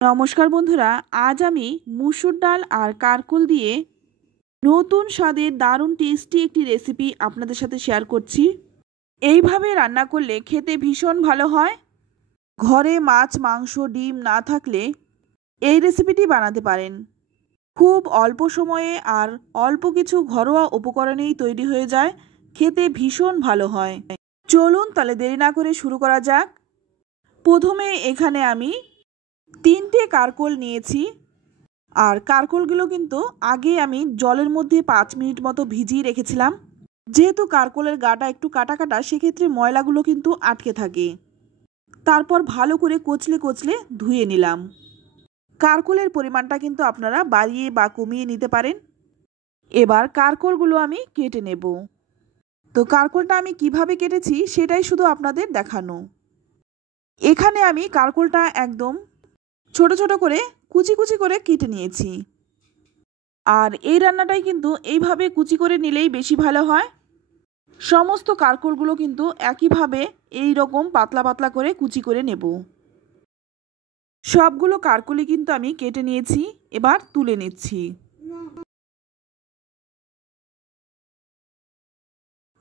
নমস্কার বন্ধুরা, আজ আমি মুসুর ডাল আর কারকল দিয়ে নতুন স্বাদের দারুণ টেস্টি একটি রেসিপি আপনাদের সাথে শেয়ার করছি। এইভাবে রান্না করলে খেতে ভীষণ ভালো হয়। ঘরে মাছ, মাংস, ডিম না থাকলে এই রেসিপিটি বানাতে পারেন। খুব অল্প সময়ে আর অল্প কিছু ঘরোয়া উপকরণেই তৈরি হয়ে যায়, খেতে ভীষণ ভালো হয়। চলুন তাহলে দেরি না করে শুরু করা যাক। প্রথমে এখানে আমি 3টে কারকল নিয়েছি, আর কারকলগুলো কিন্তু আগে আমি জলের মধ্যে 5 মিনিট মতো ভিজিয়ে রেখেছিলাম। যেহেতু কারকলের গাটা একটু কাটা কাটা, সেক্ষেত্রে ময়লাগুলো কিন্তু আটকে থাকে। তারপর ভালো করে কচলে কচলে ধুয়ে নিলাম। কারকলের পরিমাণটা কিন্তু আপনারা বাড়িয়ে বা কমিয়ে নিতে পারেন। এবার কারকলগুলো আমি কেটে নেব। তো কারকলটা আমি কিভাবে কেটেছি সেটাই শুধু আপনাদের দেখানো। এখানে আমি কারকলটা একদম ছোট ছোট করে কুচি কুচি করে কেটে নিয়েছি। আর এই রান্নাটাই কিন্তু এইভাবে কুচি করে নিলেই বেশি ভালো হয়। সমস্ত কারকলগুলো কিন্তু একইভাবে এই রকম পাতলা পাতলা করে কুচি করে নেব। সবগুলো কারকলই কিন্তু আমি কেটে নিয়েছি, এবার তুলে নিচ্ছি।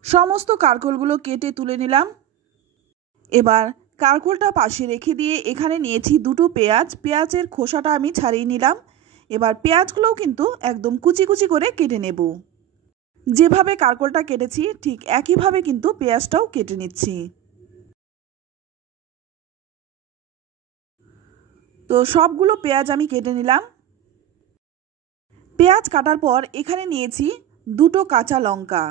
সমস্ত কারকলগুলো কেটে তুলে নিলাম। এবার কারকলটা পাশে রেখে দিয়ে এখানে নিয়েছি 2টো পেঁয়াজ। পেঁয়াজের খোসাটা আমি ছাড়িয়ে নিলাম। এবার পেঁয়াজগুলোও কিন্তু একদম কুচি কুচি করে কেটে নেব। যেভাবে কারকলটা কেটেছি ঠিক একইভাবে কিন্তু পেঁয়াজটাও কেটে নিচ্ছি। তো সবগুলো পেঁয়াজ আমি কেটে নিলাম। পেঁয়াজ কাটার পর এখানে নিয়েছি 2টো কাঁচা লঙ্কা।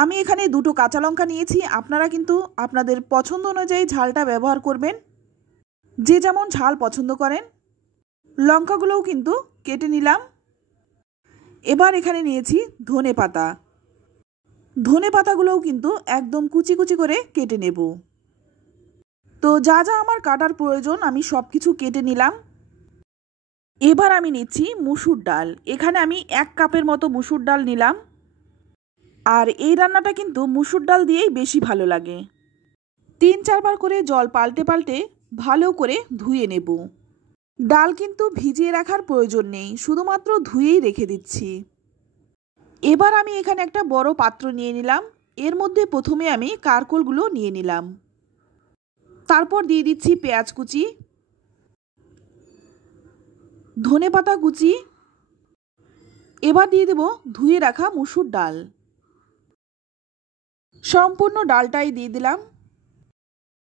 আমি এখানে 2টো কাঁচা লঙ্কা নিয়েছি। আপনারা কিন্তু আপনাদের পছন্দ অনুযায়ী ঝালটা ব্যবহার করবেন, যে যেমন ঝাল পছন্দ করেন। লঙ্কাগুলোও কিন্তু কেটে নিলাম। এবার এখানে নিয়েছি ধনে পাতা। ধনে পাতাগুলোও কিন্তু একদম কুচি কুচি করে কেটে নেব। তো যা যা আমার কাটার প্রয়োজন আমি সব কিছু কেটে নিলাম। এবার আমি নিচ্ছি মুসুর ডাল। এখানে আমি 1 কাপের মতো মুসুর ডাল নিলাম। আর এই রান্নাটা কিন্তু মুসুর ডাল দিয়েই বেশি ভালো লাগে। 3-4 বার করে জল পাল্টে পাল্টে ভালো করে ধুয়ে নেব। ডাল কিন্তু ভিজিয়ে রাখার প্রয়োজন নেই, শুধুমাত্র ধুয়েই রেখে দিচ্ছি। এবার আমি এখানে একটা বড় পাত্র নিয়ে নিলাম। এর মধ্যে প্রথমে আমি কারকলগুলো নিয়ে নিলাম। তারপর দিয়ে দিচ্ছি পেঁয়াজ কুচি, ধনে পাতা কুচি। এবার দিয়ে দেব ধুয়ে রাখা মুসুর ডাল। সম্পূর্ণ ডালটাই দিয়ে দিলাম।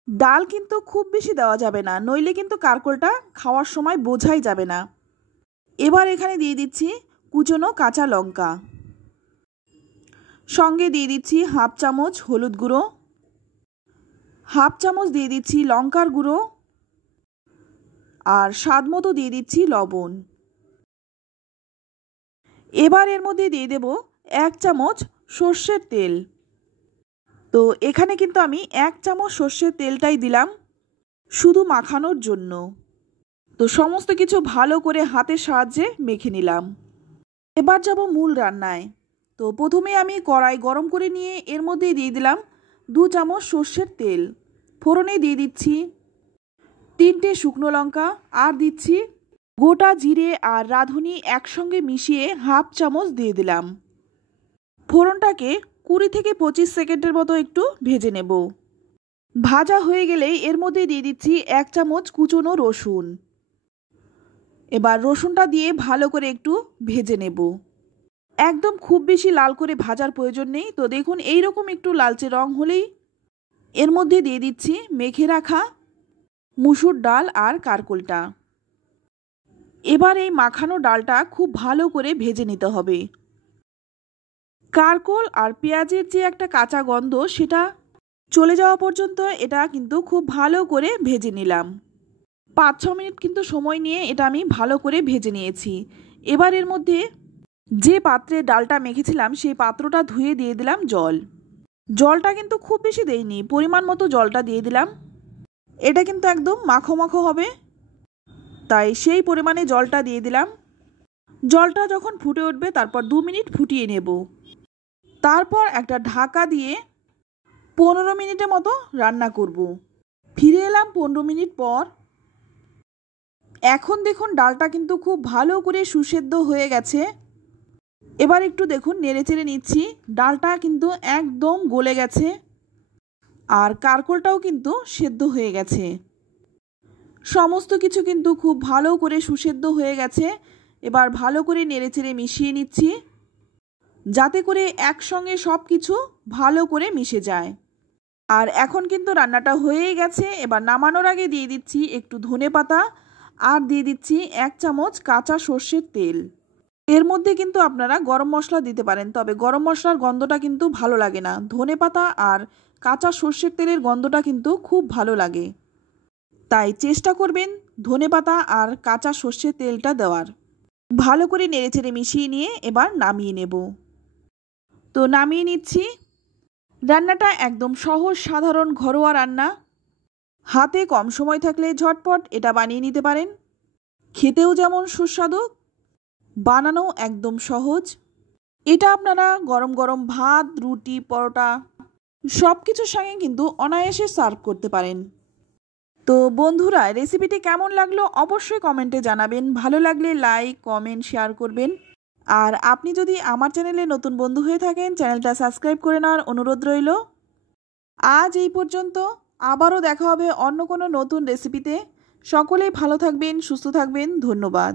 ডাল কিন্তু খুব বেশি দেওয়া যাবে না, নইলে কিন্তু কারকলটা খাওয়ার সময় বোঝাই যাবে না। এবার এখানে দিয়ে দিচ্ছি কুচনো কাঁচা লঙ্কা। সঙ্গে দিয়ে দিচ্ছি 1/2 চামচ হলুদ গুঁড়ো, 1/2 চামচ দিয়ে দিচ্ছি লঙ্কার গুঁড়ো, আর স্বাদ মতো দিয়ে দিচ্ছি লবণ। এবার এর মধ্যে দিয়ে দেব 1 চামচ সর্ষের তেল। তো এখানে কিন্তু আমি 1 চামচ সর্ষের তেলটাই দিলাম শুধু মাখানোর জন্য। তো সমস্ত কিছু ভালো করে হাতের সাহায্যে মেখে নিলাম। এবার যাব মূল রান্নায়। তো প্রথমে আমি কড়াই গরম করে নিয়ে এর মধ্যে দিয়ে দিলাম 2 চামচ সর্ষের তেল। ফোড়নে দিয়ে দিচ্ছি 3টে শুকনো লঙ্কা, আর দিচ্ছি গোটা জিরে আর রাঁধুনি একসঙ্গে মিশিয়ে 1/2 চামচ দিয়ে দিলাম। ফোড়নটাকে 20 থেকে 25 সেকেন্ডের মতো একটু ভেজে নেব। ভাজা হয়ে গেলেই এর মধ্যে দিয়ে দিচ্ছি 1 চামচ কুচনো রসুন। এবার রসুনটা দিয়ে ভালো করে একটু ভেজে নেব। একদম খুব বেশি লাল করে ভাজার প্রয়োজন নেই। তো দেখুন এই রকম একটু লালচে রং হলেই এর মধ্যে দিয়ে দিচ্ছি মেখে রাখা মুসুর ডাল আর কারকলটা। এবার এই মাখানো ডালটা খুব ভালো করে ভেজে নিতে হবে। কারকল আর পেঁয়াজের যে একটা কাঁচা গন্ধ সেটা চলে যাওয়া পর্যন্ত এটা কিন্তু খুব ভালো করে ভেজে নিলাম। 5-6 মিনিট কিন্তু সময় নিয়ে এটা আমি ভালো করে ভেজে নিয়েছি। এবার এর মধ্যে যে পাত্রে ডালটা মেখেছিলাম সেই পাত্রটা ধুয়ে দিয়ে দিলাম জল। জলটা কিন্তু খুব বেশি দেইনি, পরিমাণ মতো জলটা দিয়ে দিলাম। এটা কিন্তু একদম মাখো মাখো হবে, তাই সেই পরিমাণে জলটা দিয়ে দিলাম। জলটা যখন ফুটে উঠবে তারপর 2 মিনিট ফুটিয়ে নেব। তারপর একটা ঢাকা দিয়ে 15 মিনিটের মতো রান্না করব। ফিরে এলাম 15 মিনিট পর। এখন দেখুন ডালটা কিন্তু খুব ভালো করে সুসেদ্ধ হয়ে গেছে। এবার একটু দেখুন নেড়েচেড়ে নিচ্ছি, ডালটা কিন্তু একদম গলে গেছে আর কারকলটাও কিন্তু সেদ্ধ হয়ে গেছে। সমস্ত কিছু কিন্তু খুব ভালো করে সুসেদ্ধ হয়ে গেছে। এবার ভালো করে নেড়েচেড়ে মিশিয়ে নিচ্ছি যাতে করে একসঙ্গে সব কিছু ভালো করে মিশে যায়। আর এখন কিন্তু রান্নাটা হয়েই গেছে। এবার নামানোর আগে দিয়ে দিচ্ছি একটু ধনেপাতা আর দিয়ে দিচ্ছি 1 চামচ কাঁচা সর্ষের তেল। এর মধ্যে কিন্তু আপনারা গরম মশলা দিতে পারেন, তবে গরম মশলার গন্ধটা কিন্তু ভালো লাগে না। ধনেপাতা আর কাঁচা সর্ষের তেলের গন্ধটা কিন্তু খুব ভালো লাগে, তাই চেষ্টা করবেন ধনেপাতা আর কাঁচা সর্ষের তেলটা দেওয়ার। ভালো করে নেড়েচেড়ে মিশিয়ে নিয়ে এবার নামিয়ে নেব। তো নামিয়ে নিচ্ছি। রান্নাটা একদম সহজ সাধারণ ঘরোয়া রান্না। হাতে কম সময় থাকলে ঝটপট এটা বানিয়ে নিতে পারেন। খেতেও যেমন সুস্বাদু, বানানো একদম সহজ। এটা আপনারা গরম গরম ভাত, রুটি, পরোটা সব কিছুর সঙ্গে কিন্তু অনায়াসে সার্ভ করতে পারেন। তো বন্ধুরা, রেসিপিটি কেমন লাগলো অবশ্যই কমেন্টে জানাবেন। ভালো লাগলে লাইক, কমেন্ট, শেয়ার করবেন। আর আপনি যদি আমার চ্যানেলে নতুন বন্ধু হয়ে থাকেন, চ্যানেলটা সাবস্ক্রাইব করে নেওয়ার অনুরোধ রইল। আজ এই পর্যন্ত, আবারও দেখা হবে অন্য কোনো নতুন রেসিপিতে। সকলেই ভালো থাকবেন, সুস্থ থাকবেন। ধন্যবাদ।